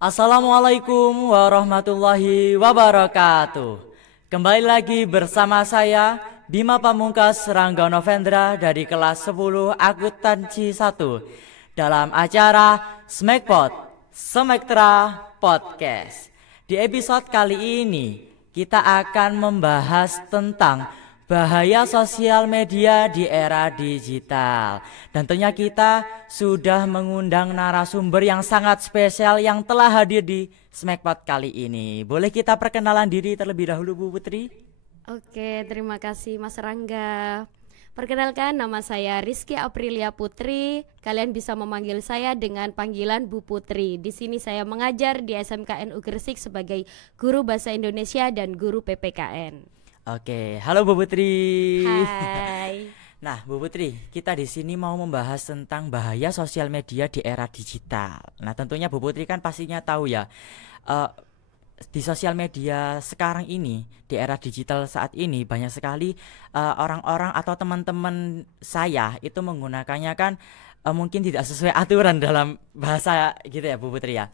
Assalamualaikum warahmatullahi wabarakatuh. Kembali lagi bersama saya Bima Pamungkas Ranggono Vendra dari kelas 10 Akuntansi 1 dalam acara Smekpot Smektra Podcast. Di episode kali ini kita akan membahas tentang bahaya sosial media di era digital. Dan tentunya kita sudah mengundang narasumber yang sangat spesial yang telah hadir di Smekpot kali ini. Boleh kita perkenalan diri terlebih dahulu, Bu Putri? Oke, terima kasih Mas Rangga. Perkenalkan, nama saya Rizky Aprilia Putri. Kalian bisa memanggil saya dengan panggilan Bu Putri. Di sini saya mengajar di SMKNU Gresik sebagai guru bahasa Indonesia dan guru PPKN. Oke, halo Bu Putri. Hai. Nah, Bu Putri, kita di sini mau membahas tentang bahaya sosial media di era digital. Nah, tentunya Bu Putri kan pastinya tahu ya, di sosial media sekarang ini, di era digital saat ini banyak sekali orang-orang atau teman-teman saya itu menggunakannya kan mungkin tidak sesuai aturan dalam bahasa gitu ya, Bu Putri ya.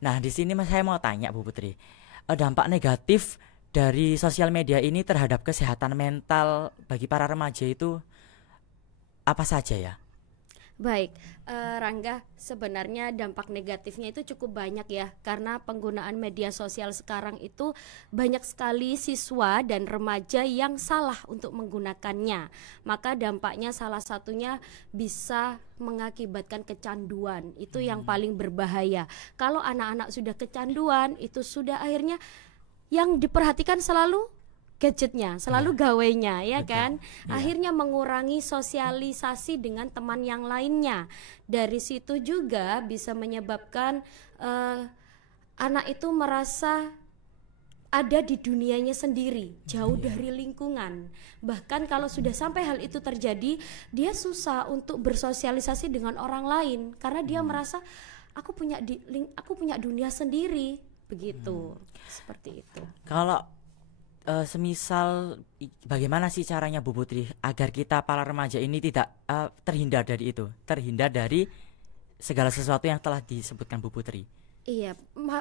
Nah, di sini saya mau tanya Bu Putri, dampak negatif dari sosial media ini terhadap kesehatan mental bagi para remaja itu apa saja ya? Baik, Rangga, sebenarnya dampak negatifnya itu cukup banyak ya, karena penggunaan media sosial sekarang itu banyak sekali siswa dan remaja yang salah untuk menggunakannya. Maka dampaknya salah satunya bisa mengakibatkan kecanduan, itu yang paling berbahaya. Kalau anak-anak sudah kecanduan, itu sudah akhirnya yang diperhatikan selalu gadgetnya, selalu gawainya, ya kan? Akhirnya mengurangi sosialisasi dengan teman yang lainnya. Dari situ juga bisa menyebabkan anak itu merasa ada di dunianya sendiri, jauh dari lingkungan. Bahkan kalau sudah sampai hal itu terjadi, dia susah untuk bersosialisasi dengan orang lain karena dia merasa aku punya dunia sendiri, begitu. Seperti itu. Kalau semisal bagaimana sih caranya Bu Putri agar kita para remaja ini tidak terhindar dari itu, terhindar dari segala sesuatu yang telah disebutkan Bu Putri? Iya,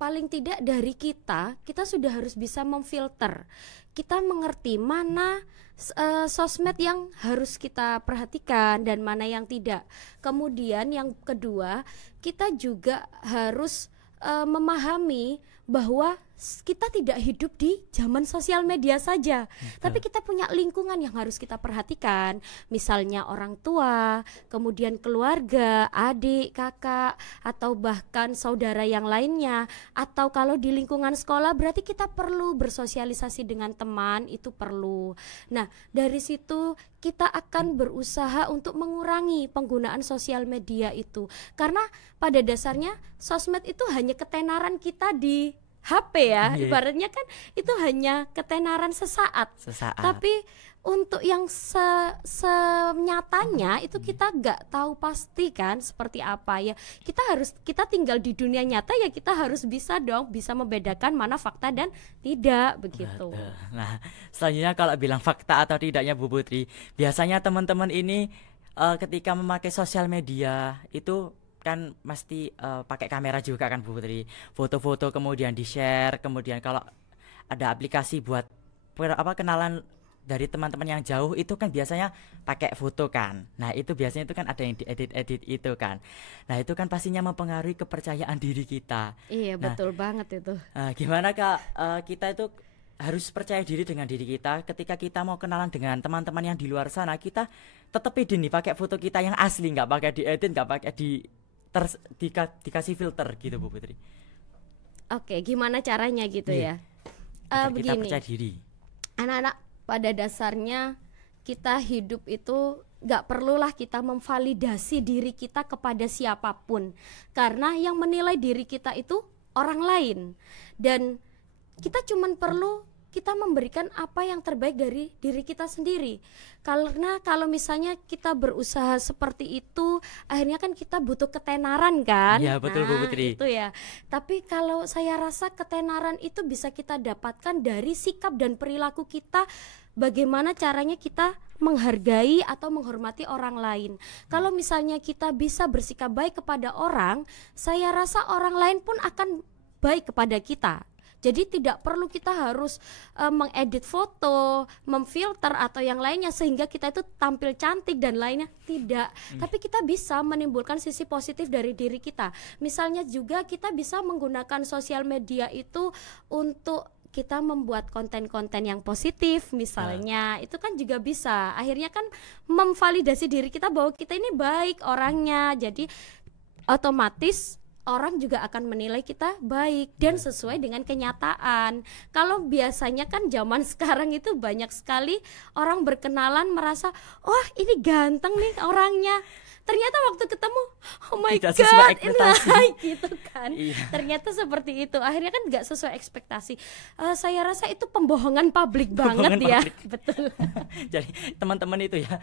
paling tidak dari kita sudah harus bisa memfilter. Kita mengerti mana sosmed yang harus kita perhatikan dan mana yang tidak. Kemudian yang kedua, kita juga harus memahami bahwa kita tidak hidup di zaman sosial media saja. Tapi kita punya lingkungan yang harus kita perhatikan. Misalnya orang tua, kemudian keluarga, adik, kakak, atau bahkan saudara yang lainnya. Atau kalau di lingkungan sekolah berarti kita perlu bersosialisasi dengan teman, itu perlu. Nah, dari situ kita akan berusaha untuk mengurangi penggunaan sosial media itu. Karena pada dasarnya sosmed itu hanya ketenaran kita di HP ya, ibaratnya kan itu hanya ketenaran sesaat. Tapi untuk yang senyatanya itu kita nggak tahu pasti kan seperti apa ya. Kita tinggal di dunia nyata ya, kita harus bisa membedakan mana fakta dan tidak, begitu. Nah, selanjutnya kalau bilang fakta atau tidaknya Bu Putri, biasanya teman-teman ini ketika memakai sosial media itu kan mesti pakai kamera juga kan Bu Putri, foto-foto kemudian di-share, kemudian kalau ada aplikasi buat kenalan dari teman-teman yang jauh itu kan biasanya pakai foto kan. Nah, itu biasanya itu kan ada yang diedit-edit itu kan. Nah, itu kan pastinya mempengaruhi kepercayaan diri kita. Iya, betul banget itu. Gimana Kak, kita itu harus percaya diri dengan diri kita ketika kita mau kenalan dengan teman-teman yang di luar sana, kita tetap pede nih pakai foto kita yang asli, nggak pakai diedit, nggak pakai dikasih filter gitu Bu Putri. Oke, gimana caranya gitu ya? Kita Begini, percaya diri. anak-anak pada dasarnya kita hidup itu gak perlulah kita memvalidasi diri kita kepada siapapun, karena yang menilai diri kita itu orang lain. Dan kita cuman perlu kita memberikan apa yang terbaik dari diri kita sendiri. Karena kalau misalnya kita berusaha seperti itu, akhirnya kan kita butuh ketenaran kan? Iya, betul Bu Putri. Itu ya. Tapi kalau saya rasa ketenaran itu bisa kita dapatkan dari sikap dan perilaku kita. Bagaimana caranya kita menghargai atau menghormati orang lain. Kalau misalnya kita bisa bersikap baik kepada orang, saya rasa orang lain pun akan baik kepada kita. Jadi tidak perlu kita harus mengedit foto, memfilter atau yang lainnya sehingga kita itu tampil cantik dan lainnya, tidak. Tapi kita bisa menimbulkan sisi positif dari diri kita. Misalnya juga kita bisa menggunakan sosial media itu untuk kita membuat konten-konten yang positif misalnya, itu kan juga bisa. Akhirnya kan memvalidasi diri kita bahwa kita ini baik orangnya. Jadi otomatis orang juga akan menilai kita baik dan sesuai dengan kenyataan. Kalau biasanya kan zaman sekarang itu banyak sekali orang berkenalan merasa, "Oh, ini ganteng nih orangnya." Ternyata waktu ketemu, oh my Tidak god, sesuai ekspektasi. nah, gitu kan. Iya. Ternyata seperti itu. Akhirnya kan nggak sesuai ekspektasi. Saya rasa itu pembohongan publik banget Pembohongan ya. publik. Betul. Jadi teman-teman itu ya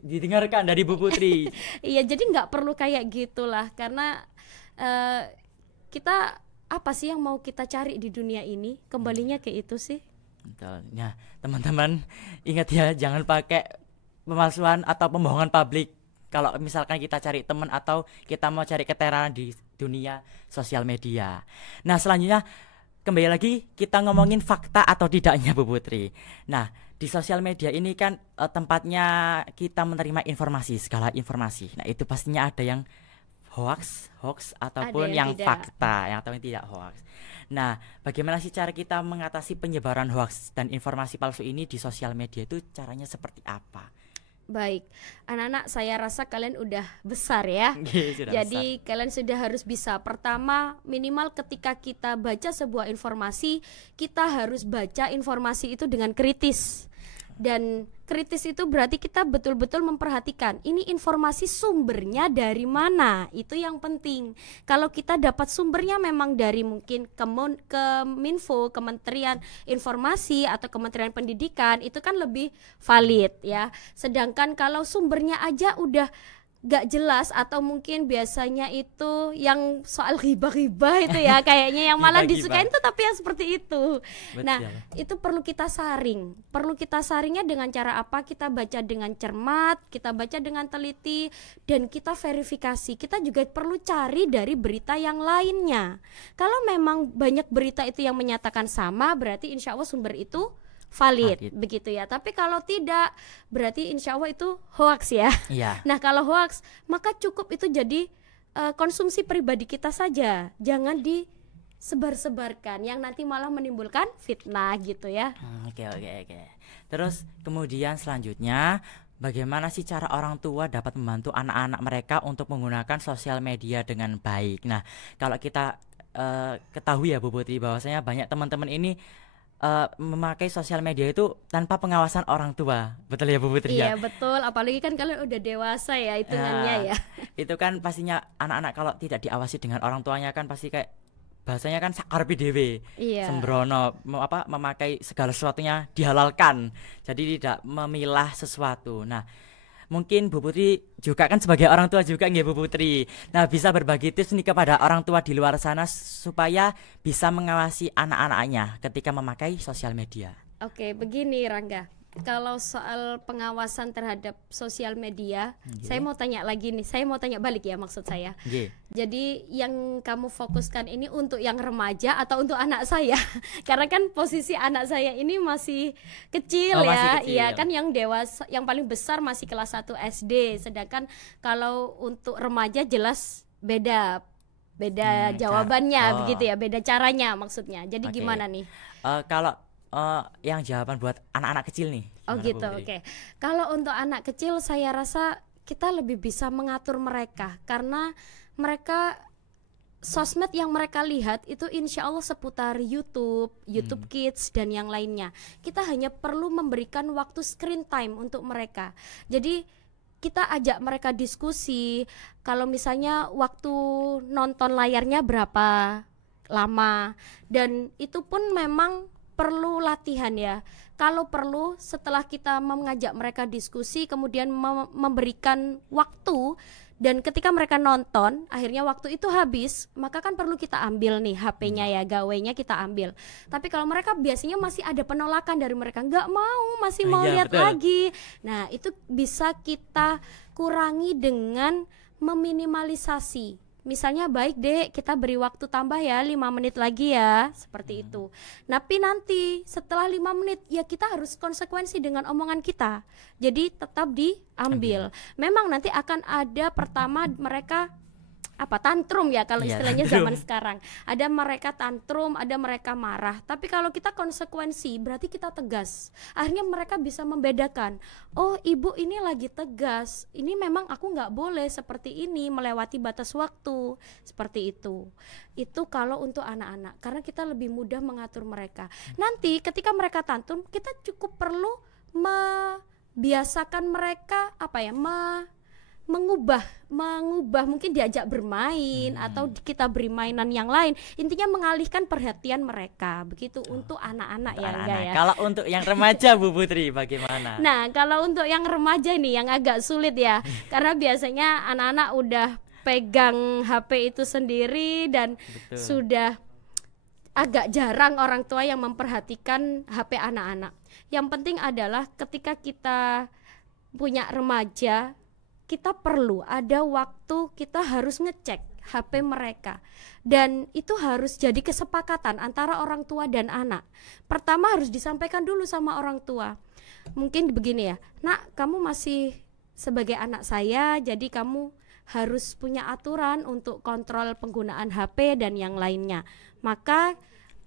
didengarkan dari Bu Putri. Iya, jadi nggak perlu kayak gitulah, karena kita apa sih yang mau kita cari di dunia ini? Kembalinya ke itu sih. Betul. Nah, teman-teman ingat ya, jangan pakai pemalsuan atau pembohongan publik. Kalau misalkan kita cari teman atau kita mau cari keterangan di dunia sosial media. Nah, selanjutnya kembali lagi kita ngomongin fakta atau tidaknya Bu Putri. Nah, di sosial media ini kan tempatnya kita menerima informasi, segala informasi. Nah, itu pastinya ada yang hoax ataupun yang fakta, yang atau yang tidak hoax. Nah, bagaimana sih cara kita mengatasi penyebaran hoax dan informasi palsu ini di sosial media, itu caranya seperti apa? Baik, anak-anak, saya rasa kalian udah besar ya. Jadi besar. Kalian sudah harus bisa. Pertama, minimal ketika kita baca sebuah informasi, kita harus baca informasi itu dengan kritis. Dan kritis itu berarti kita betul-betul memperhatikan ini informasi sumbernya dari mana. Itu yang penting. Kalau kita dapat sumbernya memang dari mungkin Keminfo, Kementerian Informasi atau Kementerian Pendidikan, itu kan lebih valid ya. Sedangkan kalau sumbernya aja udah gak jelas atau mungkin biasanya itu yang soal ghibah-ghibah itu ya kayaknya yang malah disukain tuh tapi yang seperti itu. Betul. Nah, itu perlu kita saring. Perlu kita saringnya dengan cara apa? Kita baca dengan cermat, kita baca dengan teliti, dan kita verifikasi. Kita juga perlu cari dari berita yang lainnya. Kalau memang banyak berita itu yang menyatakan sama, berarti insya Allah sumber itu valid, begitu ya. Tapi kalau tidak, berarti insya Allah itu hoax ya. Iya. Nah, kalau hoax, maka cukup itu jadi konsumsi pribadi kita saja. Jangan disebar-sebarkan yang nanti malah menimbulkan fitnah gitu ya. Oke. Terus kemudian selanjutnya, bagaimana sih cara orang tua dapat membantu anak-anak mereka untuk menggunakan sosial media dengan baik? Nah, kalau kita ketahui ya Bu Putri, bahwasanya banyak teman-teman ini memakai sosial media itu tanpa pengawasan orang tua. Betul ya Bu Putri? Iya, betul, apalagi kan kalian udah dewasa ya hitungannya ya. Itu kan pastinya anak-anak kalau tidak diawasi dengan orang tuanya kan pasti kayak bahasanya kan sakarpi dewe. Iya. Sembrono, memakai segala sesuatunya dihalalkan. Jadi tidak memilah sesuatu. Nah, mungkin Bu Putri juga kan sebagai orang tua juga nggih Bu Putri. Nah, bisa berbagi tips nih kepada orang tua di luar sana supaya bisa mengawasi anak-anaknya ketika memakai sosial media. Oke, begini Rangga. Kalau soal pengawasan terhadap sosial media, saya mau tanya lagi nih. Saya mau tanya balik ya maksud saya. Jadi yang kamu fokuskan ini untuk yang remaja atau untuk anak saya? Karena kan posisi anak saya ini masih kecil ya. Iya kan, yang dewasa, yang paling besar masih kelas 1 SD. Sedangkan kalau untuk remaja jelas beda jawabannya begitu ya, beda caranya maksudnya. Jadi gimana nih? Kalau yang jawaban buat anak-anak kecil nih. Oh gitu, oke. Kalau untuk anak kecil saya rasa kita lebih bisa mengatur mereka, karena mereka sosmed yang mereka lihat itu insya Allah seputar YouTube Kids dan yang lainnya. Kita hanya perlu memberikan waktu screen time untuk mereka. Jadi kita ajak mereka diskusi, kalau misalnya waktu nonton layarnya berapa lama, dan itu pun memang perlu latihan ya. Kalau perlu setelah kita mengajak mereka diskusi, kemudian memberikan waktu Dan ketika mereka nonton, akhirnya waktu itu habis, maka kan perlu kita ambil nih HP-nya ya, gawainya kita ambil. Tapi kalau mereka biasanya masih ada penolakan dari mereka, nggak mau, masih mau lihat lagi. Nah, itu bisa kita kurangi dengan meminimalisasi. Misalnya, baik dek, kita beri waktu tambah ya 5 menit lagi ya, seperti itu. Tapi nanti setelah 5 menit ya kita harus konsekuensi dengan omongan kita. Jadi tetap diambil. Memang nanti akan ada pertama mereka tantrum ya kalau istilahnya zaman sekarang. Ada mereka tantrum, ada mereka marah. Tapi kalau kita konsekuensi berarti kita tegas. Akhirnya mereka bisa membedakan. Oh, ibu ini lagi tegas. Ini memang aku nggak boleh seperti ini, melewati batas waktu. Seperti itu. Itu kalau untuk anak-anak, karena kita lebih mudah mengatur mereka. Nanti ketika mereka tantrum, kita cukup perlu membiasakan mereka mengubah mungkin diajak bermain atau kita beri mainan yang lain, intinya mengalihkan perhatian mereka begitu untuk anak-anak ya enggak ya. Kalau untuk yang remaja Bu Putri bagaimana? Nah, kalau untuk yang remaja nih yang agak sulit ya karena biasanya anak-anak udah pegang HP itu sendiri dan sudah agak jarang orang tua yang memperhatikan HP anak-anak. Yang penting adalah ketika kita punya remaja, kita perlu ada waktu kita harus ngecek HP mereka, dan itu harus jadi kesepakatan antara orang tua dan anak. Pertama harus disampaikan dulu sama orang tua, mungkin begini ya, nak, kamu masih sebagai anak saya, jadi kamu harus punya aturan untuk kontrol penggunaan HP dan yang lainnya. Maka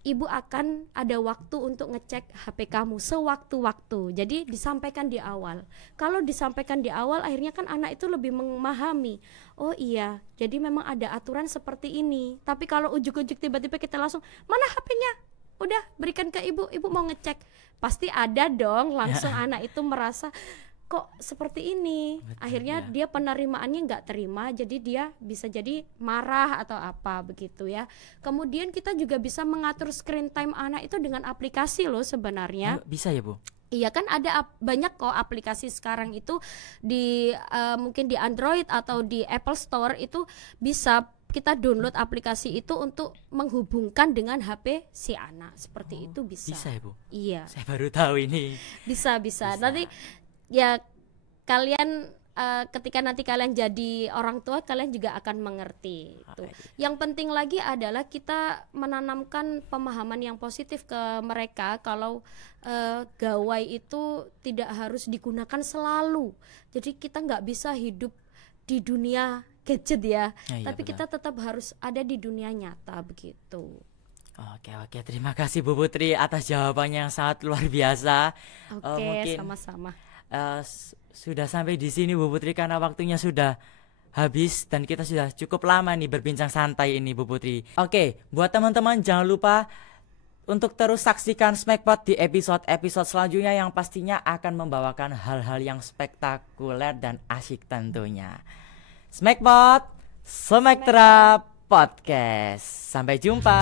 ibu akan ada waktu untuk ngecek HP kamu sewaktu-waktu. Jadi disampaikan di awal. Kalau disampaikan di awal, akhirnya kan anak itu lebih memahami. Oh iya, jadi memang ada aturan seperti ini. Tapi kalau ujuk-ujuk tiba-tiba kita langsung, mana HP-nya? Udah, berikan ke ibu, ibu mau ngecek. Pasti ada dong, langsung anak itu merasa, kok seperti ini. Betul, akhirnya dia penerimaannya nggak terima, jadi dia bisa jadi marah atau apa begitu ya. Kemudian kita juga bisa mengatur screen time anak itu dengan aplikasi loh sebenarnya. Bisa ya Bu? Iya kan, ada banyak kok aplikasi sekarang itu di mungkin di Android atau di Apple Store itu bisa kita download aplikasi itu untuk menghubungkan dengan HP si anak. Seperti itu bisa. Bisa ya Bu? Iya. Saya baru tahu ini. Bisa. Nanti ya kalian ketika nanti kalian jadi orang tua, kalian juga akan mengerti itu. Yang penting lagi adalah kita menanamkan pemahaman yang positif ke mereka kalau gawai itu tidak harus digunakan selalu. Jadi kita nggak bisa hidup di dunia gadget ya, tapi betul, kita tetap harus ada di dunia nyata begitu. Oke, terima kasih Bu Putri atas jawabannya yang sangat luar biasa. Mungkin sama-sama. Sudah sampai di sini Bu Putri karena waktunya sudah habis dan kita sudah cukup lama nih berbincang santai ini Bu Putri. Oke, buat teman-teman jangan lupa untuk terus saksikan Smackpot di episode-episode selanjutnya yang pastinya akan membawakan hal-hal yang spektakuler dan asyik tentunya. Smackpot, Smacktra Podcast. Sampai jumpa.